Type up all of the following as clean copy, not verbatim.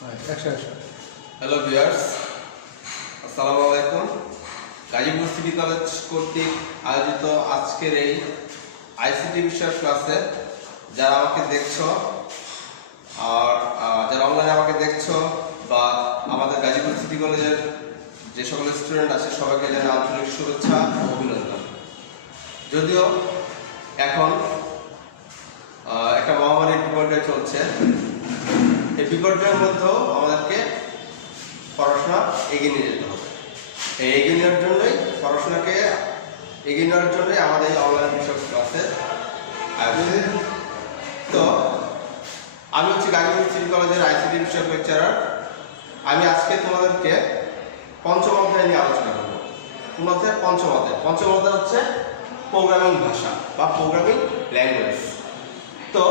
Hello viewers, আসসালামু আলাইকুম। Gazipur city college কর্তৃক আয়োজিত আজকের এই আইসিটি বিষয়ের ক্লাসে যারা আমাকে দেখছো আর যারা অনলাইনে আমাকে দেখছো বা আমাদের গাজীপুর সিটি কলেজের যে সকল স্টুডেন্ট আছে সবাইকে জানাই আন্তরিক শুভেচ্ছা ও অভিনন্দন। যদিও এখন একটা মহামারীর বিপর্যয় চলছে, এই বিপর্যয়ের মধ্যেও আমাদেরকে পড়াশোনা এগিয়ে নিয়ে যেতে হবে। এই এগিয়ে নেওয়ার জন্যই পড়াশোনাকে এগিয়ে নেওয়ার জন্যই আমাদের এই অনলাইন বিষয় ক্লাসের আয়োজন। তো আমি হচ্ছে গাজীপুর সিটি কলেজের আইসিটি বিষয়ক লেকচারার। আমি আজকে তোমাদেরকে পঞ্চম অধ্যায় নিয়ে আলোচনা করব। কোন অধ্যায়? পঞ্চম অধ্যায় হচ্ছে প্রোগ্রামিং ভাষা বা প্রোগ্রামিং ল্যাঙ্গুয়েজ। তো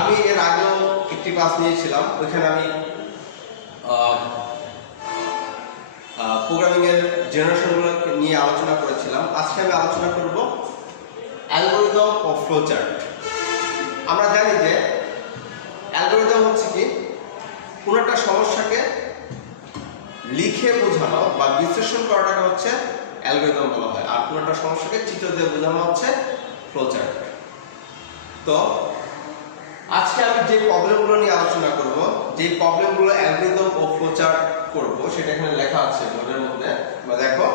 আমি এর আগেও একটি ক্লাস নিয়েছিলাম, ওইখানে আমি প্রোগ্রামিং এর জেনারেশনগুলো নিয়ে আলোচনা করেছিলাম। আজকে আমি আলোচনা করব অ্যালগরিদম ও ফ্লোচার্ট। আমরা জানি যে অ্যালগরিদম হচ্ছে কি, কোনো একটা সমস্যাকে লিখে বোঝানো বা বিশ্লেষণ করাটাকে হচ্ছে অ্যালগরিদম বলা হয়, আর কোনো একটা সমস্যাকে চিত্র দিয়ে বোঝানো হচ্ছে ফ্লোচার্ট। তো আজকে আমি যে প্রবলেমগুলো নিয়ে আলোচনা করব, যে প্রবলেমগুলো অ্যালগরিদম ও ফ্লোচার্ট করব, সেটা এখানে লেখা আছে বোর্ডের মধ্যে। দেখো,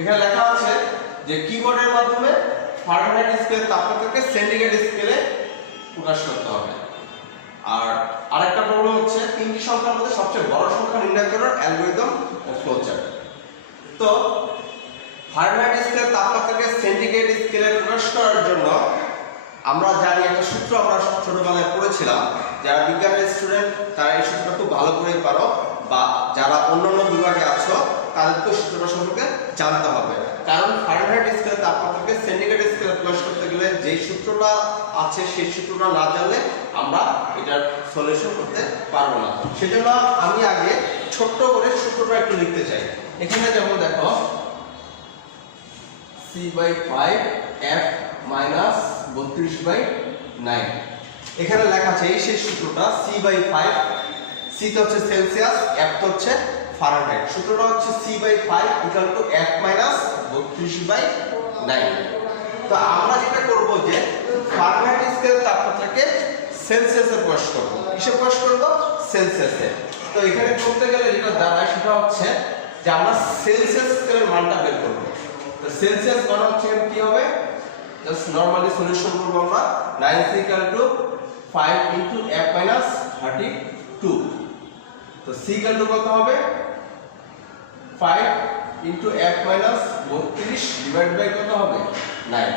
এখানে লেখা আছে যে কিবোর্ডের মাধ্যমে ফারেনহাইট স্কেলের তাপমাত্রাকে সেন্টিগ্রেড স্কেলে প্রকাশ করতে হবে। আর আরেকটা প্রবলেম হচ্ছে তিনটি সংখ্যার মধ্যে সবচেয়ে বড় সংখ্যা নির্ণয় করার অ্যালগরিদম ও ফ্লোচার্ট। তো ফারেনহাইট স্কেলের তাপমাত্রাকে সেন্টিগ্রেড স্কেলে প্রকাশ করার জন্য আমরা জানি একটা সূত্র, আমরা ছোটবেলায় পড়েছিলাম। যারা বিজ্ঞানের স্টুডেন্ট তারা এই সূত্রটা খুব ভালো করে পারো, বা যারা অন্যান্য বিভাগে আছো তাদেরকে সূত্রটা সম্পর্কে জানতে হবে। কারণ ফারেনহাইট স্কেলের তাপমাত্রাকে সেন্টিগ্রেড স্কেলে প্রকাশ করতে গেলে যেই সূত্রটা আছে সেই সূত্রটা না জানলে আমরা এটার সলিউশন করতে পারবো না। সেজন্য আমি আগে ছোট্ট করে সূত্রটা একটু লিখতে চাই। এখানে যেমন দেখো c/5 f মাইনাস 32/9, এখানে লেখা আছে এই সেই সূত্রটা। c/5, c তো হচ্ছে সেলসিয়াস, f তো হচ্ছে ফারেনহাইট। সূত্রটা হচ্ছে c/5 equal to f minus 32/9। তো আমরা যেটা করব যে ফারেনহাইট স্কেলের তাপমাত্রাকে সেলসিয়াসে প্রকাশ করব। কিসে প্রকাশ করব? সেলসিয়াসে। তো এখানে করতে গেলে যেটা দাঁড়ায় সেটা হচ্ছে যে আমরা সেলসিয়াস স্কেলের মানটা বের করব। তো সেলসিয়াস মান হচ্ছে কি হবে? জাস্ট নরমালি সলিউশন করব আমরা। 9c equal to 5 into f minus 32। তো c equal to কত হবে? 5 into f minus 32 divide by কত হবে? 9।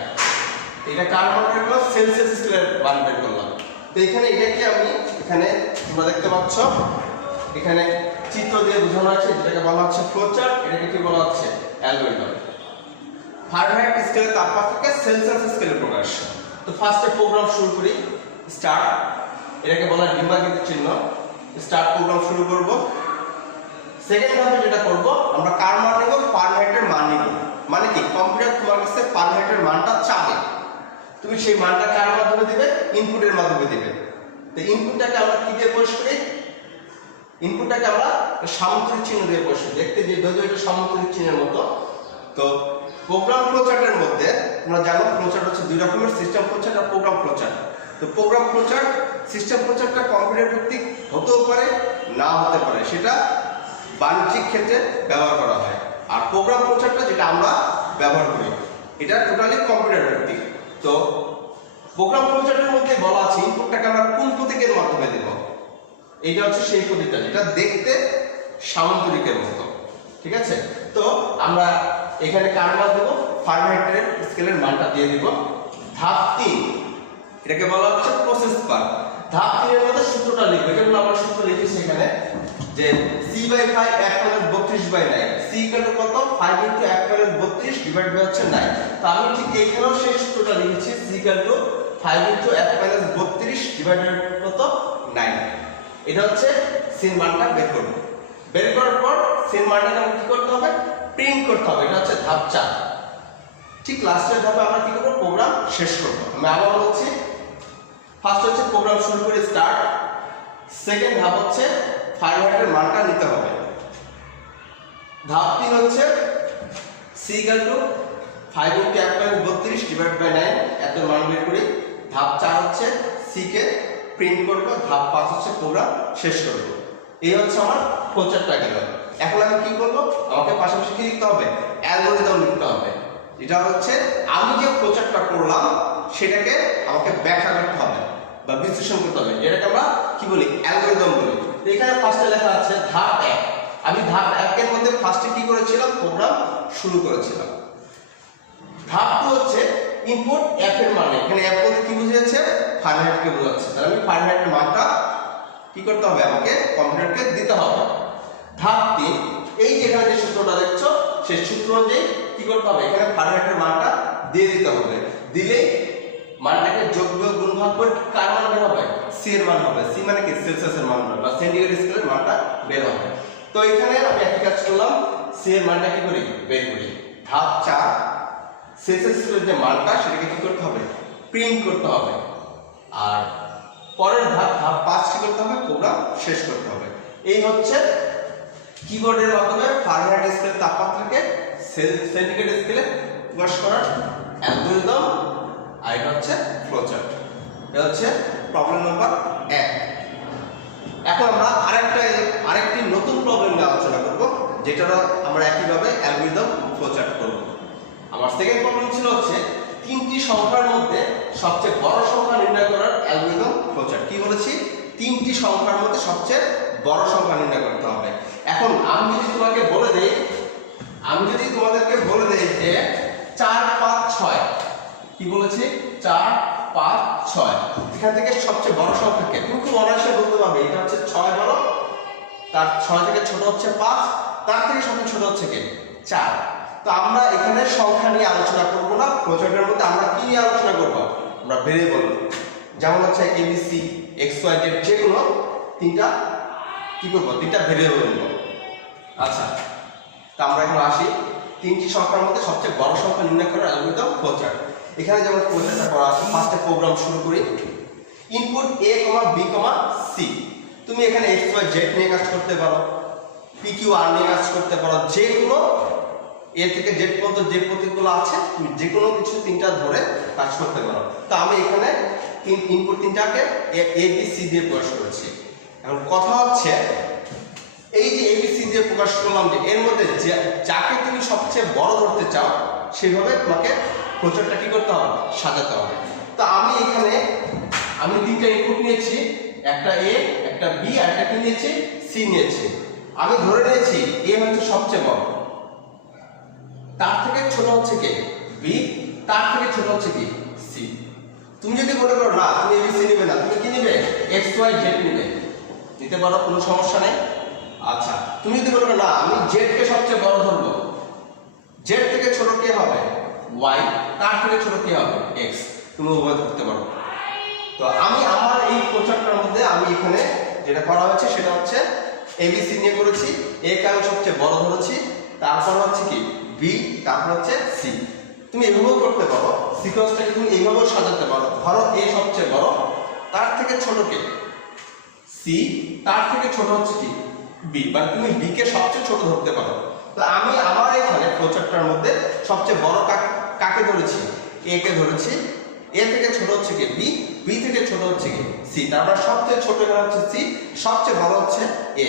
এটা কার মান বের করলাম? সেলসিয়াস স্কেলের মান বের করলাম। তো এখানে এটাকে আমি এখানে তোমরা দেখতে পাচ্ছ, এখানে চিত্র দিয়ে বোঝানো আছে, যেটাকে বলা হচ্ছে ফ্লোচার্ট, এটাকে কি বলা হচ্ছে? অ্যালগরিদম। ফারেনহাইট স্কেলের তাপমাত্রাকে সেলসিয়াস স্কেলে প্রকাশ। তো ফার্স্টে প্রোগ্রাম শুরু করি। স্টার্ট, এটাকে বলা হয় ডিবাগিং চিহ্ন। স্টার্ট প্রোগ্রাম শুরু করব। সেকেন্ড ধাপে যেটা করব, আমরা কার মান নেব? ফারেনহাইটের মান নেব। মানে কি, কম্পিউটার তোমার কাছে ফারেনহাইটের মানটা চাবে, তুমি সেই মানটা কার মাধ্যমে দিবে? ইনপুটের মাধ্যমে দিবে। তো ইনপুটটাকে আমরা কি দিয়ে প্রকাশ করি? ইনপুটটাকে আমরা সামান্তরিক চিহ্ন দিয়ে প্রকাশ করি। দেখতে যে যদিও এটা সামান্তরিক চিহ্নের মতো। তো প্রোগ্রাম ফ্লোচার্টের মধ্যে তোমরা জানো ফ্লোচার্ট হচ্ছে দুই রকমের, সিস্টেম ফ্লোচার্ট আর প্রোগ্রাম ফ্লোচার্ট। তো প্রোগ্রাম ফ্লোচার্ট, সিস্টেম ফ্লোচার্টটা কম্পিউটার ভিত্তিক হতেও পারে, না হতে পারে, সেটা বাণিজ্যিক ক্ষেত্রে ব্যবহার করা হয়। আর প্রোগ্রাম ফ্লোচার্টটা যেটা আমরা ব্যবহার করি এটা টোটালি কম্পিউটার ভিত্তিক। তো প্রোগ্রাম ফ্লোচার্টের মধ্যে বলা আছে ইনপুটটাকে আমরা কোন প্রতীকের মাধ্যমে দেব। এইটা হচ্ছে সেই প্রতীকটা যেটা দেখতে সামান্তরিকের মতো, ঠিক আছে? তো আমরা এখানে কার মান দেব? ফারেনহাইটের স্কেলের মানটা দিয়ে দিব। ধাপ 3, এটাকে বলা হচ্ছে প্রসেস পার্ট। ধাপ 3 এর মধ্যে সূত্রটা লিখব। এখানে আমরা সূত্র লিখেছি এখানে যে c/5 f minus 32/9, c equal to কত? 5 into f minus 32 divide by হচ্ছে 9। তো আমি ঠিক এইখানেও সেই সূত্রটা লিখেছি, c equal to 5 into f minus 32 divide by কত? 9। এটা হচ্ছে c এর মানটা বের করব। বের করার পর c এর মানটাকে আমাকে কি করতে হবে? প্রিন্ট করতে হবে। এটা হচ্ছে ধাপ 4। ঠিক লাস্টের ধাপে আমরা কি করব? প্রোগ্রাম শেষ করব। আমি আবার বলছি, ফার্স্ট হচ্ছে প্রোগ্রাম শুরু করে স্টার্ট, সেকেন্ড ধাপ হচ্ছে ফারেনহাইটের মানটা নিতে হবে। ধাপ 3 হচ্ছে c = 5 × 1 = 32 / 9 এত মান বের করি। ধাপ 4 হচ্ছে c কে প্রিন্ট করব। ধাপ 5 হচ্ছে প্রোগ্রাম শেষ করব। এই হচ্ছে আমার ফ্লোচার্টটা গেল। এখন আমি কি করব, আমাকে পাশাপাশি কি লিখতে হবে, অ্যালগরিদম লিখতে হবে। এটা হচ্ছে আমি যে ফ্লোচার্টটা করলাম সেটাকে আমাকে ব্যাখ্যা করতে হবে বা বিশ্লেষণ করতে হবে, যেটাকে আমরা কি বলি, অ্যালগরিদম বলি। তো এখানে ফার্স্টে লেখা আছে ধাপ 1। আমি ধাপ 1 এর মধ্যে ফার্স্টে কি করেছিলাম, প্রোগ্রাম শুরু করেছিলাম। ধাপ 2 হচ্ছে ইনপুট f এর মান। এখানে f বলতে কি বোঝাচ্ছে, ফারেনহাইটকে বোঝাচ্ছে। তাহলে আমি ফারেনহাইটের মানটা কি করতে হবে, আমাকে কম্পিউটারকে দিতে হবে। ধাপ 3, এই যে এখানে যে সূত্রটা দেখছো সেই সূত্র অনুযায়ী কি করতে হবে, এখানে ফারেনহাইটের মানটা দিয়ে দিতে হবে। দিলেই মানটাকে যোগ বিয়োগ গুণ ভাগ করে কার মান বের হবে, c এর মান হবে। c মানে কি, সেলসিয়াসের মান বা সেন্টিগ্রেড স্কেলের মানটা বের হবে। তো এখানে আমি একই কাজ করলাম, c এর মানটা কি করি, বের করি। ধাপ 4, সেলসিয়াস স্কেলের যে মানটা সেটাকে কি করতে হবে, প্রিন্ট করতে হবে। আর পরের ধাপ 5 কি করতে হবে, প্রোগ্রাম শেষ করতে হবে। এই হচ্ছে কিবোর্ডের মাধ্যমে ফারেনহাইট স্কেলের তাপমাত্রাকে সেন্টিগ্রেড স্কেলে প্রকাশ করার অ্যালগরিদম। আর এটা হচ্ছে ফ্লোচার্ট। এটা হচ্ছে প্রবলেম নাম্বার 1। এখন আমরা আরেকটি নতুন প্রবলেম নিয়ে আলোচনা করব, যেটা আমরা একইভাবে অ্যালগরিদম ফ্লোচার্ট করব। আমার সেকেন্ড প্রবলেম ছিল হচ্ছে 3টি সংখ্যার মধ্যে সবচেয়ে বড় সংখ্যা নির্ণয় করার অ্যালগরিদম ফ্লোচার্ট। কি বলেছি, 3টি সংখ্যার মধ্যে সবচেয়ে বড় সংখ্যা নির্ণয় করতে হবে। এখন আমি যদি তোমাদেরকে বলে দেই যে 4, 5, 6, কি বলেছি, 4, 5, 6, এখান থেকে সবচেয়ে বড় সংখ্যাকে তুমি খুব অনায়াসে বলতে পারবে এটা হচ্ছে 6 বড়, তার 6 থেকে ছোট হচ্ছে 5, তার থেকে সবচেয়ে ছোট হচ্ছে কি 4। তো আমরা এখানে সংখ্যা নিয়ে আলোচনা করব না, ফ্লোচার্টের মধ্যে আমরা কি নিয়ে আলোচনা করব, আমরা ভেরিয়েবল, যেমন হচ্ছে abc xyz, যেগুলো তিনটা কি করব, তিনটা ভেরিয়েবল নেব। আচ্ছা, তো আমরা এখন আসি 3টি সংখ্যার মধ্যে সবচেয়ে বড় সংখ্যা নির্ণয় করার অ্যালগরিদম ফ্লোচার্ট। এখানে যেমন ফ্লোচার্টটা করা আছে, ফার্স্টে প্রোগ্রাম শুরু করি। Input a, b, c। তুমি এখানে x y z নিয়ে কাজ করতে পারো, p q r নিয়ে কাজ করতে পারো, যেগুলো a থেকে z পর্যন্ত যে প্রতীকগুলো আছে তুমি যে কোনো কিছু তিনটা ধরে কাজ করতে পারো। তো আমি এখানে ইনপুট তিনটাকে a b c দিয়ে প্রকাশ করেছি। এখন কথা হচ্ছে এই যে ABC দিয়ে প্রকাশ করলাম, যে এর মধ্যে যাকে তুমি সবচেয়ে বড় ধরতে চাও সেভাবে তোমাকে ফ্লোচার্টটা কি করতে হবে, সাজাতে হবে। তো আমি এখানে তিনটা ইনপুট নিয়েছি, একটা A, একটা B আর একটা কি নিয়েছি, C নিয়েছি। আমি ধরে নিয়েছি A হচ্ছে সবচেয়ে বড়, তার থেকে ছোট হচ্ছে কে, B, তার থেকে ছোট হচ্ছে কি, C। তুমি যদি মনে করো না তুমি ABC নেবে না, তুমি কি নেবে, XYZ নেবে, নিতে পারো, কোনো সমস্যা নেই। আচ্ছা, তুমি যদি বলো না আমি z কে সবচেয়ে বড় ধরবো, z থেকে ছোট কে হবে y, তার থেকে ছোট কে হবে x, তুমি উভয় ধরতে পারো। তো আমি আমার এই ফ্লোচার্টটার মধ্যে আমি এখানে যেটা করা হয়েছে সেটা হচ্ছে abc নিয়ে করেছি, a কে আমি সবচেয়ে বড় ধরেছি, তারপর হচ্ছে কি b, তারপর হচ্ছে c। তুমি এভাবেও করতে পারো, সিকোয়েন্সটাকে তুমি এইভাবেও সাজাতে পারো। ধরো a সবচেয়ে বড়, তার থেকে ছোট কে c, তার থেকে ছোট হচ্ছে কি b, মানে তুমি b কে সবচেয়ে ছোট ধরতে পারো। তো আমি আমার এখানে ফ্লোচার্টটার মধ্যে সবচেয়ে বড় কাকে ধরেছি, a কে ধরেছি, a থেকে ছোট হচ্ছে কি b, b থেকে ছোট হচ্ছে কি c, তারপর সবচেয়ে ছোট এখানে হচ্ছে c, সবচেয়ে বড় হচ্ছে a।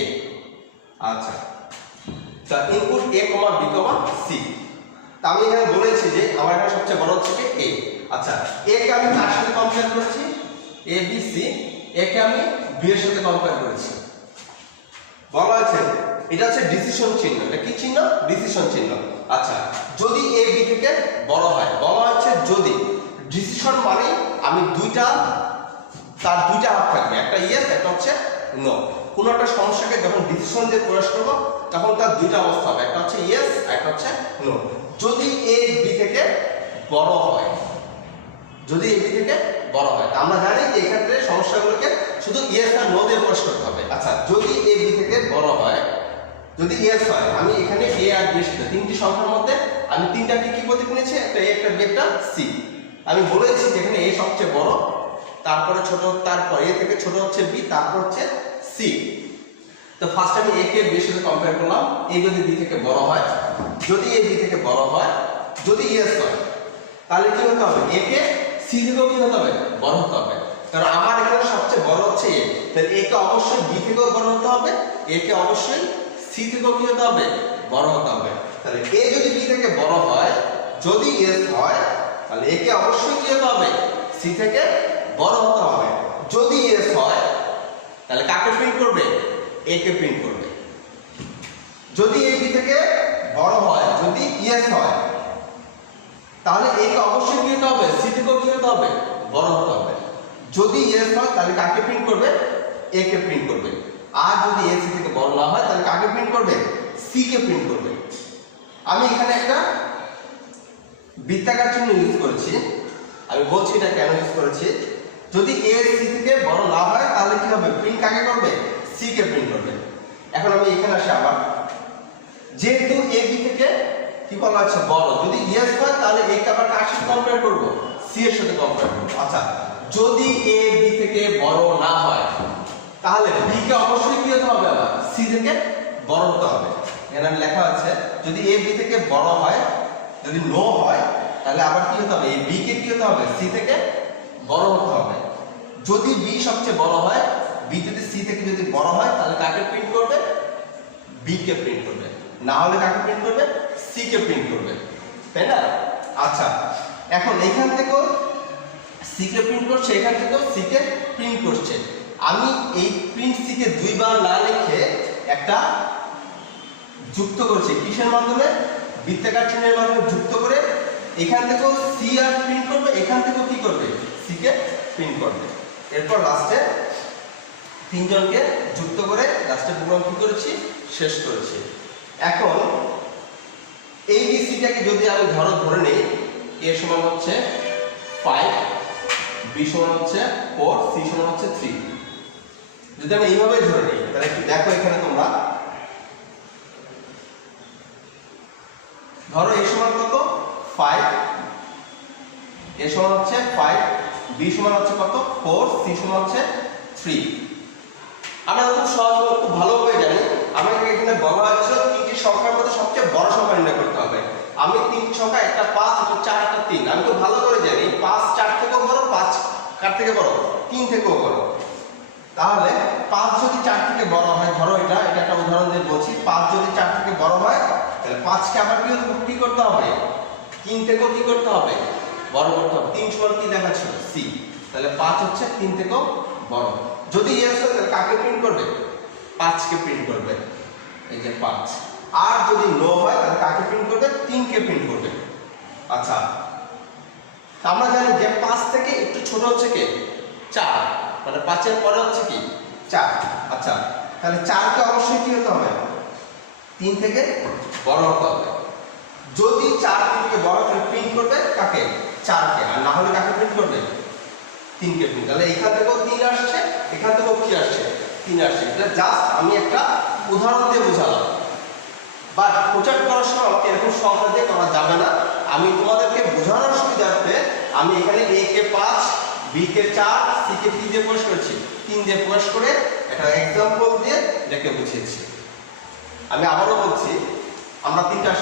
আচ্ছা, তা ইনপুট a, b, c। তা আমি এখানে বলেছি যে আমার এখানে সবচেয়ে বড় হচ্ছে কি a। আচ্ছা, a কে আমি কার সাথে কম্পেয়ার করেছি, a b c, a কে আমি b এর সাথে কম্পেয়ার করেছি। বলা হয়েছে এটা হচ্ছে ডিসিশন চিহ্ন। এটা কি চিহ্ন, ডিসিশন চিহ্ন। আচ্ছা, যদি a b থেকে বড় হয়, বলা হচ্ছে যদি ডিসিশন মানে আমি তার দুইটা হাত থাকবে, একটা ইয়েস, একটা হচ্ছে নো। কোন একটা সমস্যাকে যখন ডিসিশন দিয়ে প্রকাশ করব তখন তার দুইটা অবস্থা হবে, একটা হচ্ছে ইয়েস, একটা হচ্ছে নো। যদি a b থেকে বড় হয়, যদি a b থেকে বড় হয়, আমরা জানি যে এই ক্ষেত্রে সমস্যাগুলোকে শুধু ইয়েস আর নো দিয়ে প্রকাশ করতে হবে। আচ্ছা, যদি a b থেকে বড় হয়, যদি ইয়েস হয়, আমি এখানে a আর b এর সাথে 3টি সংখ্যার মধ্যে আমি তিনটা কি প্রতীক নিয়েছি, একটা a, একটা b, একটা c। আমি বলেছি যে এখানে a সবচেয়ে বড়, তারপরে ছোট, তারপর a থেকে ছোট হচ্ছে b, তারপর হচ্ছে c। তো ফার্স্ট আমি a কে b এর সাথে কম্পেয়ার করলাম। a যদি b থেকে বড় হয়, যদি a b থেকে বড় হয়, যদি yes হয়, তাহলে কি হতে হবে? a কে c থেকেও কি হতে হবে? বড় হতে হবে। কারণ আমার এখানে সবচেয়ে বড় হচ্ছে a, তাহলে a কে অবশ্যই b থেকেও বড় হতে হবে, a কে অবশ্যই c থেকেও কি হতে হবে? বড় হতে হবে। তাহলে a যদি b থেকে বড় হয়, যদি yes হয়, তাহলে a কে অবশ্যই কি হতে হবে? c থেকে বড় হতে হবে। যদি yes হয়, তাহলে কাকে প্রিন্ট করবে? a কে প্রিন্ট করবে। যদি a b থেকে বড় হয়, যদি yes হয়, তাহলে a কে অবশ্যই কি হতে হবে? c থেকেও কি হতে হবে? বড় হতে হবে। যদি yes হয়, তাহলে কাকে প্রিন্ট করবে? a কে প্রিন্ট করবে। আর যদি a c থেকে বড় না হয়, তাহলে কাকে প্রিন্ট করবে? c কে প্রিন্ট করবে। আমি এখানে একটা বৃত্তাকার চিহ্ন ইউজ করেছি। আমি বলছি এটা কেন ইউজ করেছি। যদি a c থেকে বড় না হয়, তাহলে কি হবে? প্রিন্ট কাকে করবে? c কে প্রিন্ট করবে। এখন আমি এখানে আসি আবার, যেহেতু a b থেকে কি বলা আছে? বড়। যদি yes হয়, তাহলে a কে আবার কার সাথে কম্পেয়ার করব? c এর সাথে কম্পেয়ার করব। আচ্ছা, যদি a b থেকে বড় না হয়, তাহলে b কে অবশ্যই কি হতে হবে? আবার c থেকে বড় হতে হবে। এখানে লেখা আছে যদি a b থেকে বড় হয়, যদি নো হয়, তাহলে আবার কি হতে হবে? এই b কে কি হতে হবে? c থেকে বড় হতে হবে। যদি b সবচেয়ে বড় হয়, b যদি c থেকে যদি বড় হয়, তাহলে কাকে প্রিন্ট করবে? b কে প্রিন্ট করবে। না হলে কাকে প্রিন্ট করবে? c কে প্রিন্ট করবে, তাই না? আচ্ছা, এখন এখান থেকেও c কে প্রিন্ট করছে, এখান থেকেও c কে প্রিন্ট করছে। আমি এই প্রিন্ট c কে দুইবার না লিখে একটা যুক্ত করছি। কিসের মাধ্যমে? বৃত্তাকার চিহ্নের মাধ্যমে যুক্ত করে এখান থেকেও c আর প্রিন্ট করবে, এখান থেকেও কি করবে? c কে প্রিন্ট করবে। এরপর লাস্টে তিনজনকে যুক্ত করে লাস্টে প্রোগ্রাম কি করেছি? শেষ করেছি। এখন এই বি সি টাকে যদি আমি ধরে নেই, a সমান হচ্ছে 5, b সমান হচ্ছে 4, c সমান হচ্ছে 3। যদি আমি এইভাবে ধরে নিই, তাহলে একটু দেখো এখানে তোমরা, ধরো a সমান কত? 5, a সমান হচ্ছে 5, b সমান হচ্ছে কত? 4, c সমান হচ্ছে 3। আমরা খুব সহজ খুব ভালোভাবে জানি। আমাকে এখানে বলা হচ্ছে তিনটি সংখ্যার মধ্যে সবচেয়ে বড় সংখ্যা নির্ণয় করতে হবে। আমি তিনটি সংখ্যা, একটা 5, একটা 4, একটা 3। আমি তো ভালো করে জানি 5 4 থেকেও বড়, 5 কার থেকে বড়? 3 থেকেও বড়। তাহলে 5 যদি 4 থেকে বড় হয়, ধরো এটা একটা উদাহরণ দিয়ে বলছি, 5 যদি 4 থেকে বড় হয়, তাহলে 5 কে আবার কি করতে হবে? 3 থেকেও কি করতে হবে? বড় করতে হবে। 3 সমান কি দেখাচ্ছিল? c। তাহলে 5 হচ্ছে 3 থেকেও বড়। যদি yes হয়, তাহলে কাকে প্রিন্ট করবে? 5 কে প্রিন্ট করবে, এই যে 5। আর যদি নো হয়, তাহলে কাকে প্রিন্ট করবে? 3 কে প্রিন্ট করবে। আচ্ছা, আমরা জানি যে 5 থেকে একটু ছোট হচ্ছে কে? 4, মানে 5 এর পরে হচ্ছে কি? 4। আচ্ছা, তাহলে 4 কে অবশ্যই কি হতে হবে? 3 থেকে বড় হতে হবে। যদি 4 থেকে বড়, তাহলে প্রিন্ট করবে কাকে? 4 কে। আর না হলে কাকে প্রিন্ট করবে? 3 কে প্রিন্ট। তাহলে এখান থেকেও 3 আসছে, এখান থেকেও কি আসছে? 3 আসছে। এটা জাস্ট আমি একটা উদাহরণ দিয়ে বোঝালাম। বাট প্রচার করার সময় আমাকে এরকম সংখ্যা দিয়ে করা যাবে না। আমি তোমাদেরকে বোঝানোর সুবিধার্থে আমি এখানে a K 5, b K 4, c কে 3 দিয়ে প্রকাশ করেছি। 3 দিয়ে প্রকাশ করে একটা एग्जांपल দিয়ে এটাকে বুঝিয়েছি। আমি আবারও বলছি, আমরা তিনটা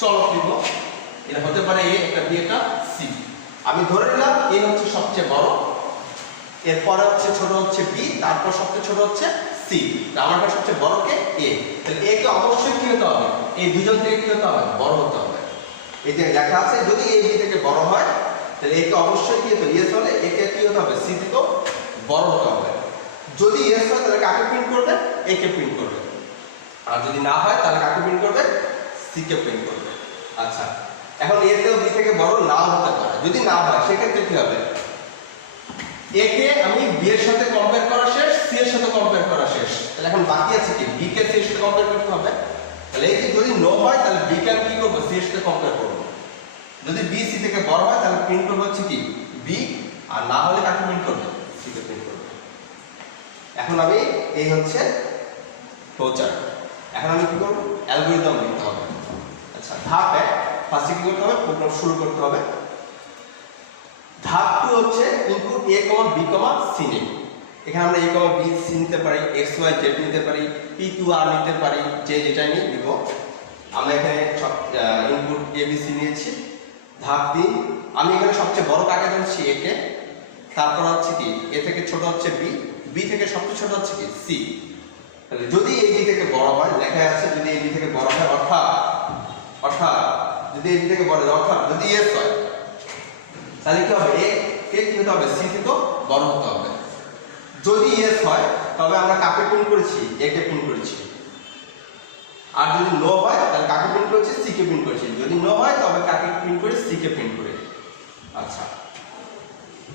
চলক নিব। এটা হতে পারে a, একটা b, একটা c। আমি ধরে নিলাম a হচ্ছে সবচেয়ে বড়, এরপরে হচ্ছে ছোট হচ্ছে b, তারপর সবচেয়ে ছোট হচ্ছে c। আমার কাছে সবচেয়ে বড় কে? a। তাহলে a কে অবশ্যই কি হতে হবে? এই দুজন থেকে কি হতে হবে? বড় হতে হবে। এই যে লেখা আছে যদি a b থেকে বড় হয়, তাহলে a কে অবশ্যই কি হতে হবে? yes হলে a কে কি হতে হবে? c থেকেও বড় হতে হবে। যদি yes হয়, তাহলে কাকে প্রিন্ট করবে? a কে প্রিন্ট করবে। আর যদি না হয়, তাহলে কাকে প্রিন্ট করবে? c কে প্রিন্ট করবে। আচ্ছা, এখন a তেও b থেকে বড় নাও হতে পারে। যদি না হয়, সেক্ষেত্রে কি হবে? a কে আমি b এর সাথে কম্পেয়ার করা শেষ, c এর সাথে কম্পেয়ার করা শেষ। তাহলে এখন বাকি আছে কি? b কে c এর সাথে কম্পেয়ার করতে হবে। তাহলে এই যে যদি নো হয়, তাহলে b কে আমি কি করব? c এর সাথে কম্পেয়ার করব। যদি b c থেকে বড় হয়, তাহলে প্রিন্ট করব হচ্ছে কি? b। আর না হলে কাকে প্রিন্ট করবে? c কে প্রিন্ট করবে। এখন আমি এই হচ্ছে ফ্লোচার্ট। এখন আমি কি করব? অ্যালগরিদম লিখতে হবে। আচ্ছা, ধাপ 1, ফার্স্টে কি করতে হবে? প্রোগ্রাম শুরু করতে হবে। ধাপ 2 হচ্ছে ইনপুট a, b, c নেই। এখানে আমরা a, b, c নিতে পারি, x, y, z নিতে পারি, p, q, r নিতে পারি, যে যেটা নিয়ে নিব। আমরা এখানে সব ইনপুট a, b, c নিয়েছি। ধাপ 3, আমি এখানে সবচেয়ে বড় কাকে ধরছি a কে, তারপর হচ্ছে কি a থেকে ছোট হচ্ছে b, b থেকে সবচেয়ে ছোট হচ্ছে কি c। তাহলে যদি a b থেকে বড় হয়, লেখা আছে যদি a b থেকে বড় হয়, অর্থাৎ যদি a b থেকে বড় হয়, অর্থাৎ যদি s হয়, তাহলে কি হবে, a কে কি হতে হবে, c থেকে বড় হতে হবে। যদি s হয় তবে আমরা কাকে প্রিন্ট করেছি, a কে প্রিন্ট করেছি। আর যদি নো হয় তাহলে কাকে প্রিন্ট করেছি, c কে প্রিন্ট করেছি। যদি নো হয় তবে কাকে প্রিন্ট করি, c কে প্রিন্ট করি। আচ্ছা,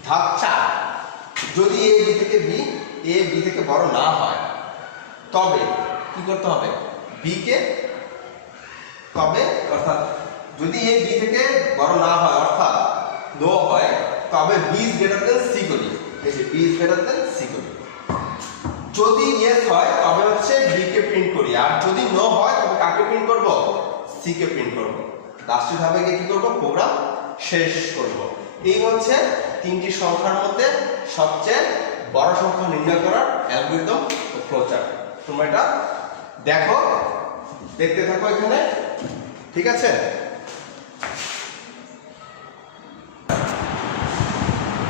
ধাপ 4, যদি a b থেকে বড় না হয় তবে কি করতে হবে, b কে, তবে অর্থাৎ যদি a b থেকে বড় না হয় অর্থাৎ নো হয়, তবে b is greater than c করি। এই যে b is greater than c করি। যদি yes হয় তবে হচ্ছে b কে প্রিন্ট করি, আর যদি নো হয় তবে কাকে প্রিন্ট করব, c কে প্রিন্ট করব। লাস্টের ধাপে গিয়ে কি করব, প্রোগ্রাম শেষ করব। এই হচ্ছে তিনটি সংখ্যার মধ্যে সবচেয়ে বড় সংখ্যা নির্ণয় করার অ্যালগরিদম ও ফ্লোচার্ট। তোমরা এটা দেখো, দেখতে থাকো এখানে, ঠিক আছে।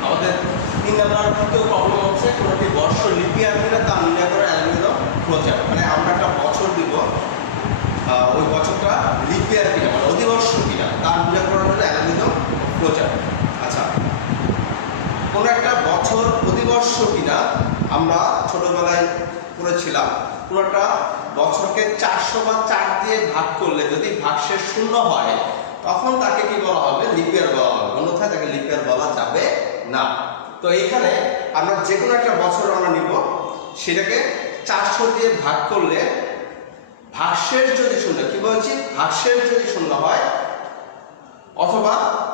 আমাদের 3 নাম্বার প্রবলেম হচ্ছে কোনটি বর্ষ লিপিয়ার কিনা তা নির্ণয় করার অ্যালগরিদম ফ্লোচার্ট। মানে আমরা একটা বছর দিব, ওই বছরটা লিপিয়ার কিনা মানে অধিবর্ষ কিনা তা নির্ণয় করার জন্য অ্যালগরিদম ফ্লোচার্ট। আচ্ছা, কোন একটা বছর অধিবর্ষ কিনা আমরা ছোটবেলায় পড়েছিলাম, কোন একটা বছরকে 400 বা 4 দিয়ে ভাগ করলে যদি ভাগশেষ 0 হয় তখন তাকে কি বলা হবে, লিপিয়ার বলা হবে, অন্যথায় তাকে লিপিয়ার বলা যাবে না। তো এখানে আমরা যে কোনো একটা বছর আমরা নিব, সেটাকে 400 দিয়ে ভাগ করলে ভাগশেষ যদি 0, কি বলছি, ভাগশেষ যদি 0 হয়, অথবা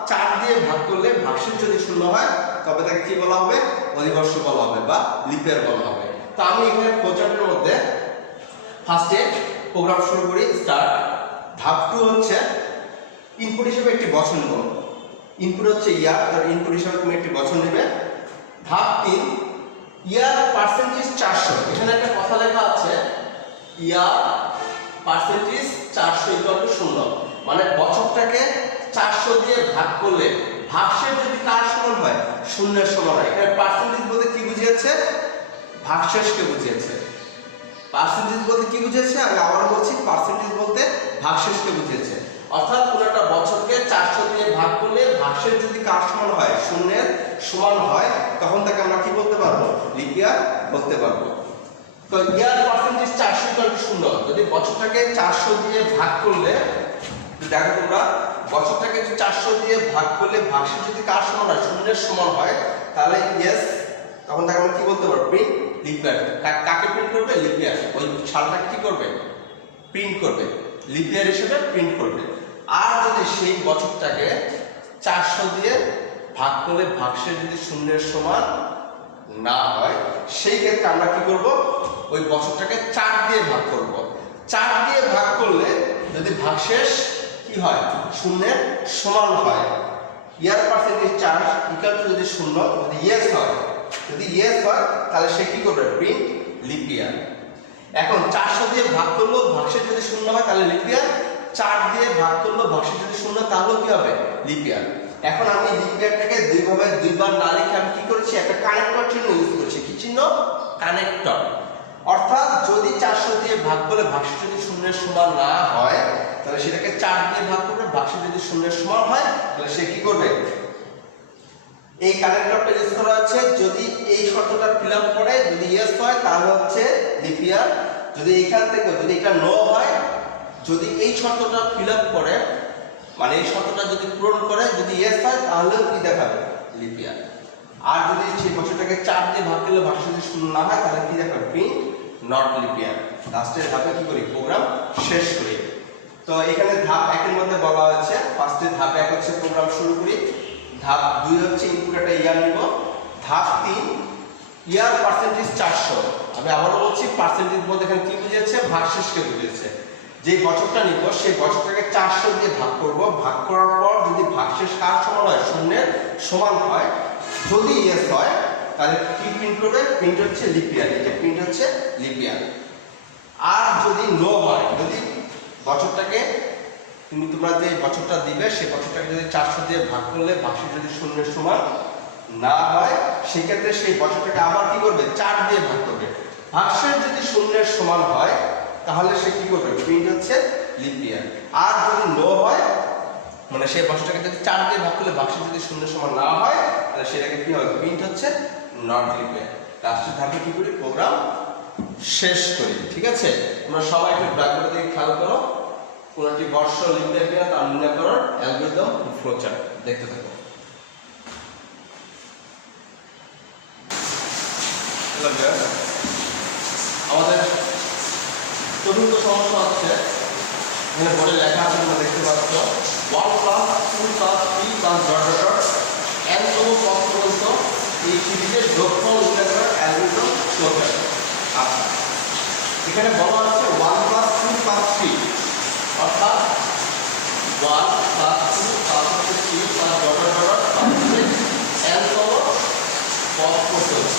4 দিয়ে ভাগ করলে ভাগশেষ যদি 0 হয় তবে তাকে কি বলা হবে, অধিবর্ষ বলা হবে বা লিপিয়ার বলা হবে। তো আমি এখানে ফ্লোচার্টের মধ্যে ফার্স্টে প্রোগ্রাম শুরু করি, স্টার্ট। ধাপ 2 হচ্ছে ইনপুট হিসেবে একটি বছর নেব। ইনপুট হচ্ছে ইয়ার, তার ইনপুট হিসেবে তুমি একটি বছর নেবে। ধাপ 3, ইয়ার পার্সেন্টেজ 400। এখানে একটা কথা লেখা আছে, ইয়ার পার্সেন্টেজ 400 ইকুয়াল টু 0। মানে বছরটাকে 400 দিয়ে ভাগ করলে ভাগশেষ যদি কার সমান হয়, 0 এর সমান হয়। এখানে পার্সেন্টেজ বলতে কি বুঝিয়েছে, ভাগশেষকে বুঝিয়েছে। পার্সেন্টেজ বলতে কি বুঝিয়েছে, আমি আবার বলছি, পার্সেন্টেজ বলতে ভাগশেষকে বুঝিয়েছে। অর্থাৎ কোন একটা বছরকে 400 দিয়ে ভাগ করলে ভাগশেষ যদি কার সমান হয়, 0 এর সমান হয়, তখন তাকে আমরা কি বলতে পারবো, লিপ ইয়ার বলতে পারবো। তো ইয়ার পার্সেন্টেজ 400 ইকুয়াল টু 0। যদি বছরটাকে 400 দিয়ে ভাগ করলে, দেখো তোমরা, বছরটাকে 400 দিয়ে ভাগ করলে ভাগশেষ যদি কার সমান হয়, 0 এর সমান হয়, তাহলে ইয়েস, তখন তাকে আমরা কি বলতে পারবো, প্রিন্ট লিপ ইয়ার। কাকে প্রিন্ট করবে, লিপ ইয়ার। ওই সালটাকে কি করবে, প্রিন্ট করবে, লিপ ইয়ার হিসেবে প্রিন্ট করবে। আর যদি সেই বছরটাকে 400 দিয়ে ভাগ করলে ভাগশেষ যদি 0 এর সমান না হয়, সেই ক্ষেত্রে আমরা কি করব, ওই বছরটাকে 4 দিয়ে ভাগ করব। 4 দিয়ে ভাগ করলে যদি ভাগশেষ কি হয়, 0 এর সমান হয়, ইয়ার পার্সেন্টেজ 4 ইকুয়াল টু যদি 0, যদি ইয়েস হয়, যদি ইয়েস হয় তাহলে সে কি করবে, প্রিন্ট লিপ ইয়ার। এখন 400 দিয়ে ভাগ করলো, ভাগশেষ যদি 0 হয় তাহলে লিপ ইয়ার। 4 দিয়ে ভাগ করলো, ভাগশেষ যদি 0 তাহলে কি হবে, লিপ ইয়ার। এখন আমি লিপ ইয়ারটাকে দুইবার না লিখে আমি কি করেছি, একটা কানেক্টর চিহ্ন ইউজ করেছি। কি চিহ্ন, কানেক্টর। অর্থাৎ যদি 400 দিয়ে ভাগ করলে ভাগশেষ যদি 0 এর সমান না হয়, তাহলে সেটাকে 4 দিয়ে ভাগ করবে, ভাগশেষ যদি 0 এর সমান হয়, তাহলে সে কি করবে, এই কানেক্টরটা ইউজ করা আছে। যদি এই শর্তটা ফিল আপ করে, যদি ইয়েস হয় তাহলে হচ্ছে লিপ ইয়ার। যদি এখান থেকে যদি এটা নো হয়, যদি এই শর্তটা ফিল আপ করে, মানে এই শর্তটা যদি পূরণ করে, যদি ইয়েস হয় তাহলেও কি দেখাবে, লিপ ইয়ার। আর যদি সেই বছরটাকে 4 দিয়ে ভাগ করলে ভাগশেষ যদি 0 না হয় তাহলে কি দেখাবে, প্রিন্ট নট লিপ ইয়ার। লাস্টের ধাপে কি করি, প্রোগ্রাম শেষ করি। তো এখানে ধাপ 1 এর মধ্যে বলা হয়েছে, ফার্স্টে ধাপ 1 হচ্ছে প্রোগ্রাম শুরু করি। ধাপ 2 হচ্ছে ইনপুট একটা ইয়ার নিব। ধাপ 3, ইয়ার পার্সেন্টেজ 400। আমি আবারও বলছি, পার্সেন্টেজ বলতে এখানে কি বুঝিয়েছে, ভাগশেষকে বুঝিয়েছে। যে বছরটা নিব সেই বছরটাকে 400 দিয়ে ভাগ করব। ভাগ করার পর যদি ভাগশেষ কার সমান হয়, 0 এর সমান হয়, যদি ইয়েস হয় তাহলে কি প্রিন্ট করবে? প্রিন্ট হচ্ছে লিপ ইয়ার, এই যে প্রিন্ট হচ্ছে লিপ ইয়ার। আর যদি নো হয়, যদি বছরটাকে তোমরা যে বছরটা দিবে সেই বছরটাকে যদি 400 দিয়ে ভাগ করলে ভাগশেষ যদি শূন্যের সমান না হয়, সেক্ষেত্রে সেই বছরটাকে আবার কি করবে? 4 দিয়ে ভাগ করবে। ভাগশেষ যদি শূন্যের সমান হয় তাহলে সে কি করবে? প্রিন্ট হচ্ছে লিপ ইয়ার। আর যদি নো হয়, মানে সেই বছরটাকে যদি 4 দিয়ে ভাগ করলে ভাগশেষ যদি শূন্যের সমান না হয়, তাহলে সেটাকে কি হবে? প্রিন্ট হচ্ছে নট লিপ ইয়ার। লাস্টের ধাপে কি করি? প্রোগ্রাম শেষ করি। ঠিক আছে, তোমরা সবাই একটু ব্ল্যাকবোর্ডের দিকে খেয়াল করো। কোনটি বর্ষ লিপ ইয়ার কিনা তা নির্ণয় করার অ্যালগরিদম ফ্লোচার্ট দেখতে থাকো। আমাদের চতুর্থ সমস্যা হচ্ছে, এখানে বোর্ডে লেখা আছে, তোমরা দেখতে পাচ্ছ 1 + 2 + 3 + ডট ডট ডট n তম পদ পর্যন্ত এই সিরিজের যোগফল নির্ণয় করার অ্যালগরিদম ফ্লোচার্ট। আচ্ছা, এখানে বলা আছে 1 + 2 + 3, অর্থাৎ 1 + 2 + 3 + ডট ডট ডট n তম পদ পর্যন্ত।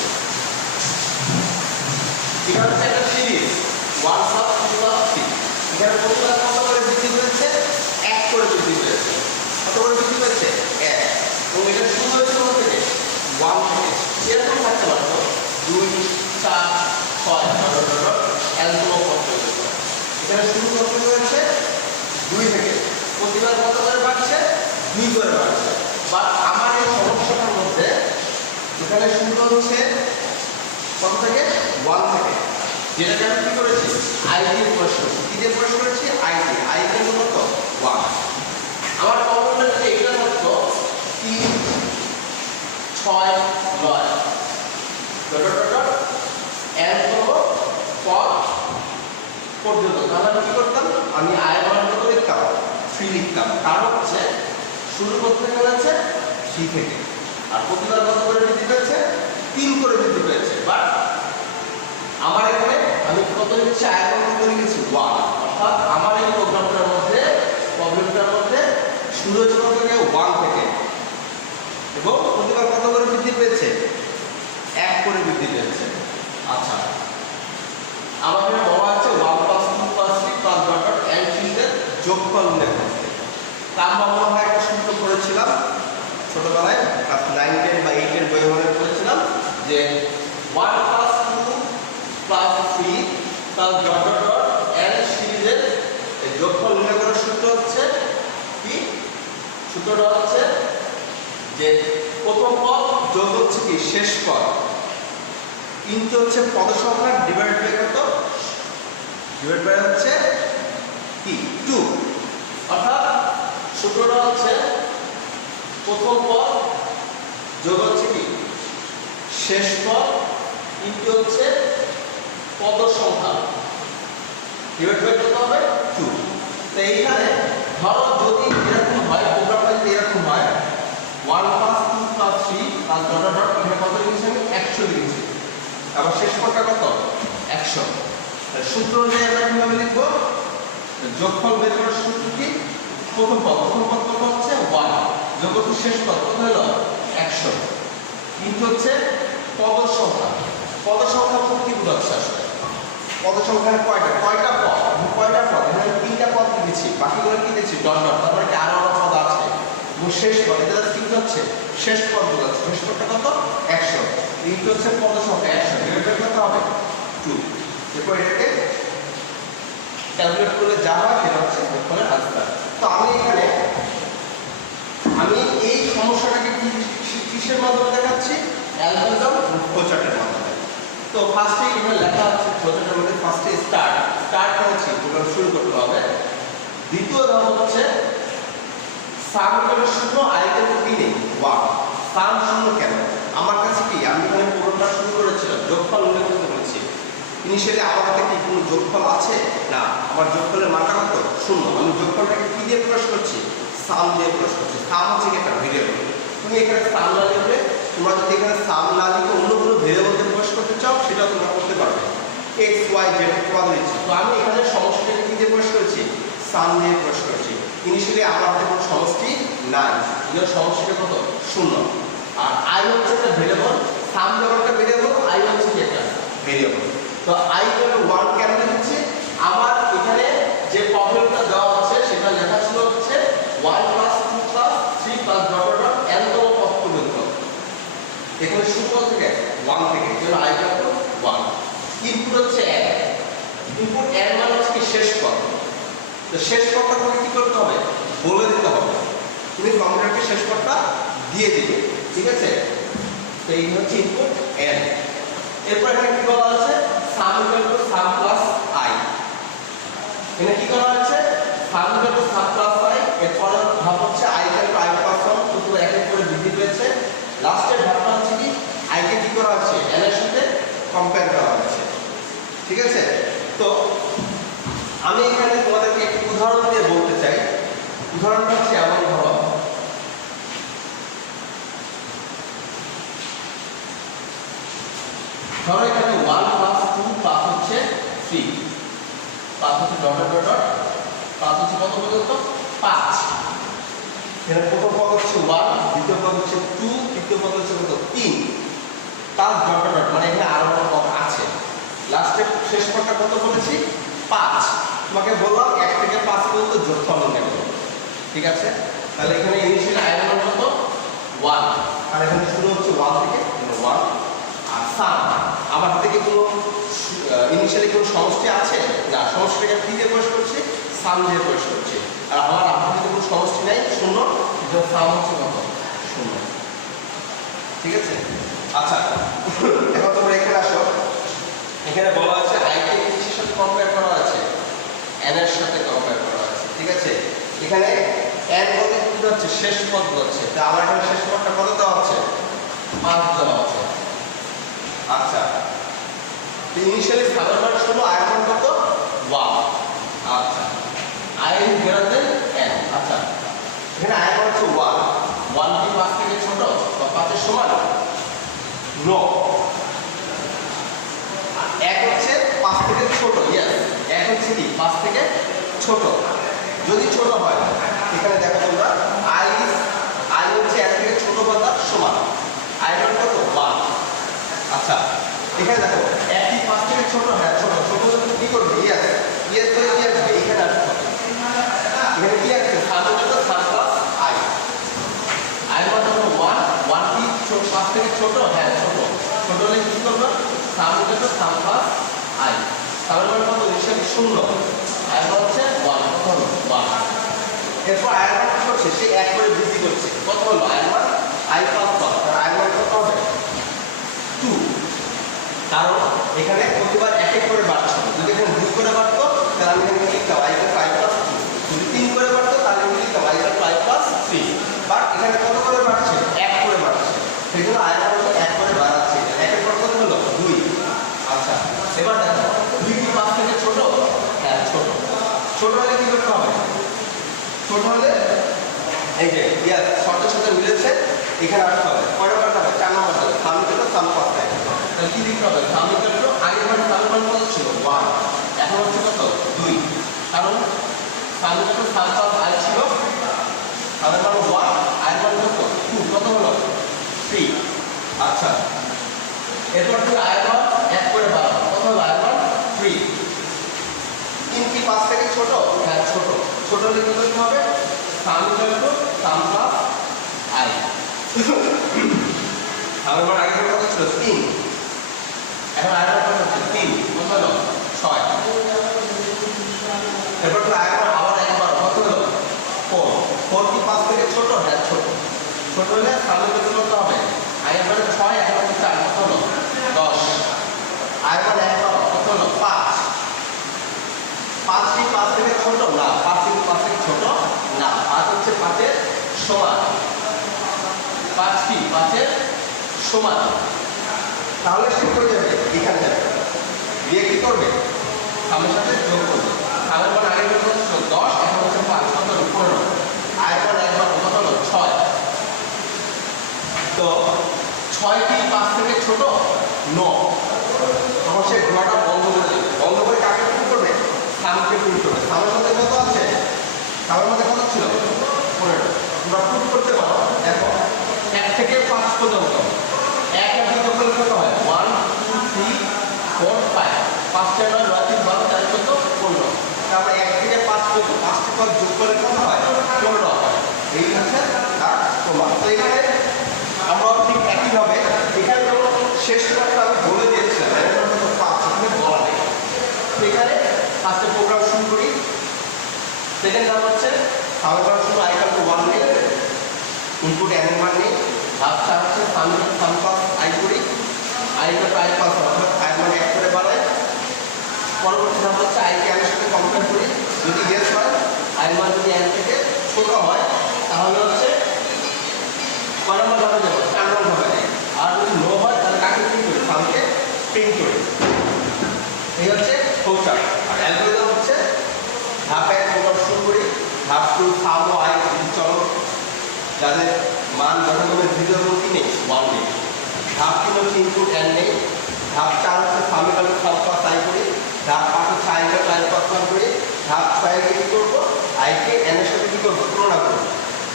এখানে হচ্ছে একটা সিরিজ 1 + 2 + 3, এখানে প্রতিবার কত করে বৃদ্ধি পেয়েছে? 1 করে বৃদ্ধি পেয়েছে। কত করে বৃদ্ধি পেয়েছে? 1। এবং এটা শুরু হয়েছে কোথা থেকে? 1 থেকে। এরকম থাকতে পারতো 2, 4, 6 n তম পদ পর্যন্ত। এখানে শুরু করতে হয়েছে 2 থেকে, প্রতিবার কত করে বাড়ছে? 2 করে বাড়ছে। বাট আমার এই সমস্যাটার মধ্যে এখানে শুরু হচ্ছে কত থেকে? 1 থেকে, যেটাকে আমি কি করেছি? i দিয়ে প্রকাশ করেছি। কি দিয়ে প্রকাশ করেছি? i দিয়ে। i এর মান কত? 1। আমার প্রবলেমটা যদি এটা থাকতো 3, 6, 9 ডট ডট ডট n তম পদ পর্যন্ত, তাহলে আমি কি করতাম? আমি i এর মান কত লিখতাম? 3 লিখতাম। কারণ হচ্ছে শুরু করতে গেছে 3 থেকে, আর প্রতিবার কত করে বৃদ্ধি পেয়েছে? 3 করে বৃদ্ধি পেয়েছে। বাট আমার এখানে আমি কত লিখছি? i এর মান কত লিখেছি? 1। অর্থাৎ আমার এই প্রবলেমটার মধ্যে শুরু হয়েছে কত থেকে? 1 থেকে, এবং প্রতিবার কত করে বৃদ্ধি পেয়েছে? 1 করে বৃদ্ধি পেয়েছে। আচ্ছা, আমাদের বলা আছে 1 + 2 + 3 + ডট ডট n সিরিজের যোগফল নির্ণয় করতে। তা আমরা মনে হয় একটা সূত্র পড়েছিলাম ছোটবেলায়, ক্লাস 9, 10 বা 8 এর বইয়ে মনে পড়েছিলাম যে 1 + 2 + 3 + ডট ডট ডট n সিরিজের এই যোগফল নির্ণয় করার সূত্র হচ্ছে কি? সূত্রটা হচ্ছে যে প্রথম পদ যোগ হচ্ছে কি? শেষ পদ ইনটু হচ্ছে পদ সংখ্যা ডিভাইড বাই কত? ডিভাইড বাই হচ্ছে কি? 2। অর্থাৎ সূত্রটা হচ্ছে প্রথম পদ যোগ হচ্ছে কি? শেষ পদ ইনটু হচ্ছে পদ সংখ্যা ডিভাইড বাই কত হবে? 2। তো এইখানে ধরো যদি এরকম হয়, প্রোগ্রামটা যদি এরকম হয় 1 + 2 + 3 + ডট ডট ডট, এখানে কত লিখেছি? আমি 100 লিখেছি। আবার শেষ পদটা কত? 100। সূত্র অনুযায়ী আমরা কিভাবে লিখবো? যোগফল বের করার সূত্র কি? প্রথম পদ কত হচ্ছে? 1 যোগ হচ্ছে শেষ পদ কত হলো? 100 কিন্তু হচ্ছে পদ সংখ্যা। পদ সংখ্যা কি বোঝাচ্ছে আসলে? পদ সংখ্যার কয়টা পদ? এখানে 3টা পদ লিখেছি, বাকিগুলো কি লিখেছি? Dot dot. তারপরে কি আরো পদ আছে? এবং শেষ পদ, এটা কি বোঝাচ্ছে? শেষ পদ বোঝাচ্ছে। শেষ পদটা কত? 100 ইনটু হচ্ছে পদ সংখ্যা 100 ডিভাইড কত হবে? 2। এরপর এটাকে ক্যালকুলেট করলে যা হয় সেটা হচ্ছে যোগফলের আনসার। তো আমি এই সমস্যাটাকে কিসের মাধ্যমে দেখাচ্ছি? অ্যালগরিদম ফ্লোচার্টের মাধ্যমে। তো ফার্স্টে এখানে লেখা আছে ফ্লোচার্টের মধ্যে ফার্স্টে স্টার্ট করেছি, প্রোগ্রাম শুরু করতে হবে। দ্বিতীয় ধাপ হচ্ছে সাম করার শূন্য, আইটেম কিনে 1। সাম শূন্য কেন? আমার কাছে কি? আমি এখানে প্রোগ্রামটা শুরু করেছিলাম, যোগফল উল্লেখ করতে বলেছি। ইনিশিয়ালি আমার হাতে কি কোনো যোগফল আছে? না, আমার যোগফলের মানটা কত? 0। আমি যোগফলটাকে কি দিয়ে প্রকাশ করছি? সাম দিয়ে প্রকাশ করছি। সাম হচ্ছে কি? একটা ভেরিয়েবল। তুমি এখানে সাম না লিখবে, তোমরা যদি এখানে সাম না লিখে অন্য কোনো ভেরিয়েবল দিয়ে প্রকাশ করতে চাও সেটাও তোমরা করতে পারবে। x y z পদ নিচ্ছি, তো আমি এখানে সমষ্টিটাকে কি দিয়ে প্রকাশ করেছি? সাম দিয়ে প্রকাশ করেছি। ইনিশিয়ালি আমার হাতে কোনো সমষ্টি নাই, এর সমষ্টিটা কত? 0। আর i হচ্ছে একটা ভেরিয়েবল, সাম যখন একটা ভেরিয়েবল, আই হচ্ছে কি একটা ভেরিয়েবল। তো আই ইকুয়াল টু 1 কেন লিখছি? আমার এখানে যে প্রবলেমটা দেওয়া আছে সেটা লেখা ছিল হচ্ছে 1 plus 2 plus 3 plus dot dot dot n তম পদ পর্যন্ত। এখানে শুরু থেকে 1 থেকে, যেন আই ইকুয়াল টু 1। ইনপুট হচ্ছে n, ইনপুট n মানে হচ্ছে কি শেষ পদ। তো শেষ পদটা তোমাকে কি করতে হবে? বলে দিতে হবে। তুমি কম্পিউটারকে শেষ পদটা দিয়ে দিবে, ঠিক আছে? তো এই হচ্ছে ইনপুট n। এরপর এখানে কি বলা আছে? সাম equal to some plus i। এখানে কি করা আছে? সাম equal to some plus i। এরপর ভাগ হচ্ছে i equal to i plus 1, কিন্তু এক এক করে বৃদ্ধি পেয়েছে। লাস্টের ভাগটা হচ্ছে কি i কে কি করা আছে? n এর সাথে কম্পেয়ার করা হচ্ছে, ঠিক আছে? তো আমি এখানে তোমাদেরকে একটি উদাহরণ দিয়ে বলতে চাই। উদাহরণটা হচ্ছে এমন, ধরো এখানে 1 প্লাস 2 প্লাস হচ্ছে 3 প্লাস হচ্ছে ডট ডট ডট প্লাস হচ্ছে কত পর্যন্ত? 5। এখানে প্রথম পদ হচ্ছে 1, দ্বিতীয় পদ হচ্ছে 2, তৃতীয় পদ হচ্ছে কত? 3 প্লাস ডট ডট ডট, মানে এখানে আরো একটা পদ আছে। লাস্টের শেষ পদটা কত বলেছি? 5। তোমাকে বললাম 1 থেকে 5 পর্যন্ত যোগফল নির্ণয় করো, ঠিক আছে? তাহলে এখানে ইনিশিয়াল আই এর মান কত? 1, আর এখানে শুরু হচ্ছে 1 থেকে, 1। আর সাম, আমার হাতে কি কোনো ইনিশিয়ালি কোনো সমষ্টি আছে? না, সমষ্টিটাকে কি দিয়ে প্রকাশ করছি? সাম দিয়ে প্রকাশ করছি। আর আমার হাতে কোনো সমষ্টি নাই, শূন্য, এজন্য সাম হচ্ছে কত? 0, ঠিক আছে? আচ্ছা, এখন তোমরা এখানে আসো। এখানে বলা আছে i কে কিসের সাথে কম্পেয়ার করা আছে? n এর সাথে কম্পেয়ার করা আছে, ঠিক আছে? এখানে n বলতে কি হচ্ছে? শেষ পদ হচ্ছে। তা আমার এখানে শেষ পদটা কত দেওয়া হচ্ছে? 5 দেওয়া আছে। আচ্ছা, ইনিশিয়ালি সামের মান ছিল i এর মান কত? 1। আচ্ছা, i is greater than n। আচ্ছা, এখানে i এর মান হচ্ছে 1। 1 কি 5 থেকে ছোট বা 5 এর সমান? নো। 1 হচ্ছে 5 থেকে ছোট, ইয়েস। 1 হচ্ছে কি 5 থেকে ছোট। যদি ছোট হয়, এখানে দেখো তোমরা i হচ্ছে 1 থেকে ছোট বা তার সমান। i এর মান কত? 1। আচ্ছা, এখানে দেখো 1 কি 5 থেকে ছোট? হ্যাঁ ছোট। ছোট হলে কি করবে? ইয়েস। ইয়েস করে কি আসবে? এখানে আসবে। এখানে কি আসবে? সাম হচ্ছে সাম প্লাস i। i এর মান হলো 1। 1 কি 5 থেকে ছোট? হ্যাঁ ছোট। ছোট হলে কি করবে? সাম হচ্ছে সাম প্লাস i। সামের মান কত? ইনিশিয়ালি 0। i এর মান হচ্ছে 1। কত হলো? 1। এরপর i এর মান কি করছে? সে 1 করে বৃদ্ধি করছে। কত হলো? i এর মান i প্লাস 1। আর i এর মান কত হবে? 2। কারণ এখানে প্রতিবার 1 1 করে বাড়ছে। যদি এখানে 2 করে বাড়তো তাহলে আমি এখানে লিখতাম i = 5 + 2। যদি 3 করে বাড়তো তাহলে আমি লিখতাম i = 5 + 3। বাট এখানে কত করে বাড়ছে? 1 করে বাড়ছে। সেজন্য i এর মান 1 করে বাড়াচ্ছে। 1 এর পর কত হলো? 2। আচ্ছা, এবার দেখো 2 কি 5 থেকে ছোট? হ্যাঁ ছোট। ছোট হলে কি করতে হবে? ছোট হলে এই যে ইয়াস শর্তের সাথে মিলেছে, এখানে আসতে হবে। কয়টা করতে হবে? 4 নম্বর হবে। সাম equal to some plus i। তাহলে কি লিখতে হবে? সাম ইকুয়াল টু i এর মান সামের মান কত ছিল? 1। এখন হচ্ছে কত? 2। কারণ সাম equal to some plus i ছিল, সামের মান 1, i এর মান কত? 2। কত হলো? 3। আচ্ছা, এরপর তুমি i এর মান 1 করে বাড়াও। কত হলো? i এর মান 3। 3 কি 5 থেকে ছোট? হ্যাঁ ছোট। ছোট হলে কি করতে হবে? সাম equal to some plus i। সামের মান আগে কত ছিল? 3। এখন i এর মান কত হচ্ছে? 3। কত হলো? 6। এরপর তুমি i এর মান আবার একবার কত হলো? 4। 4 কি 5 থেকে ছোট? হ্যাঁ ছোট। ছোট হলে সামনে কত করতে হবে? i এর মান 6, এখন হচ্ছে 4। কত হলো? 10। i এর মান একবার কত হলো? 5। 5 কি 5 থেকে ছোট? না, 5 কি 5 থেকে ছোট না। 5 হচ্ছে 5 এর সমান। 5 কি 5 এর সমান। তাহলে সে কই যাবে? এখানে যাবে। দিয়ে কি করবে? সামের সাথে যোগ করবে। সামের মান আগে কত ছিল? 10, এখন হচ্ছে 5। কত হলো? 15। i এর মান একবার কত হলো? 6। তো 6 কি 5 থেকে ছোট? নো। তখন সে ঘোড়াটা বন্ধ করে দেবে। বন্ধ করে কাকে কি করবে? সামকে পুট করবে। সামের মধ্যে কত আছে? সামের মধ্যে কত ছিল? 15। তোমরা পুট করতে পারো। দেখো 1 থেকে 5 পর্যন্ত 1 আর 2 যখন সেকেন্ড ধাপ হচ্ছে সাম করার সময় i = 1 নেই, ইনপুট n এর মান নেই। ধাপ 4 হচ্ছে সাম পাস i করি, i = i পাস অর্থাৎ i এর মান 1 করে বাড়াই। পরবর্তী ধাপ হচ্ছে i কে n এর সাথে কম্পেয়ার করি, যদি ইয়েস হয় i এর মান যদি n থেকে ছোট হয় তাহলে হচ্ছে কয় নম্বর ধাপে যাব, 4 নম্বর ধাপে যাই। আর যদি নো হয় তাহলে কাকে প্রিন্ট করি, সামকে প্রিন্ট করি। এই হচ্ছে ফ্লোচার্ট। আর অ্যালগরিদম হচ্ছে ধাপ 1 প্রকাশ শুরু করি, ধাপ 2 সাম ও i চলো যাদের মান যথাক্রমে 0 এবং 3 নেই 1 নেই। ধাপ 3 হচ্ছে ইনপুট n নেই। ধাপ 4 হচ্ছে সাম পাস i করি। ধাপ 5 হচ্ছে i = i পাস 1 করি। ধাপ 6 এ কি করব, i কে n এর সাথে কি করব, তুলনা করব।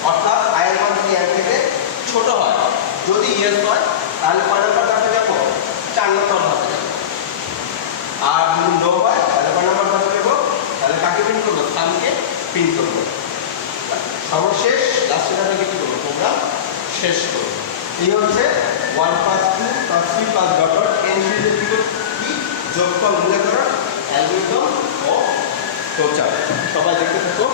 অর্থাৎ i এর মান যদি n থেকে ছোট হয়, যদি ইয়েস হয় তাহলে কয় নম্বর ধাপে যাব, 4 নম্বর ধাপে যাব। আর যদি নো হয় তাহলে কয় নম্বর ধাপে যাব, তাহলে কাকে প্রিন্ট করব, সামকে প্রিন্ট করব। সর্বশেষ লাস্ট ধাপে কি করব, প্রোগ্রাম শেষ করব। এই হচ্ছে 1 + 2 + 3 + ডট ডট n সিরিজের কি যোগফল মূল্যায়ন করার অ্যালগরিদম ও ফ্লোচার্ট। সবাই দেখতে থাকো।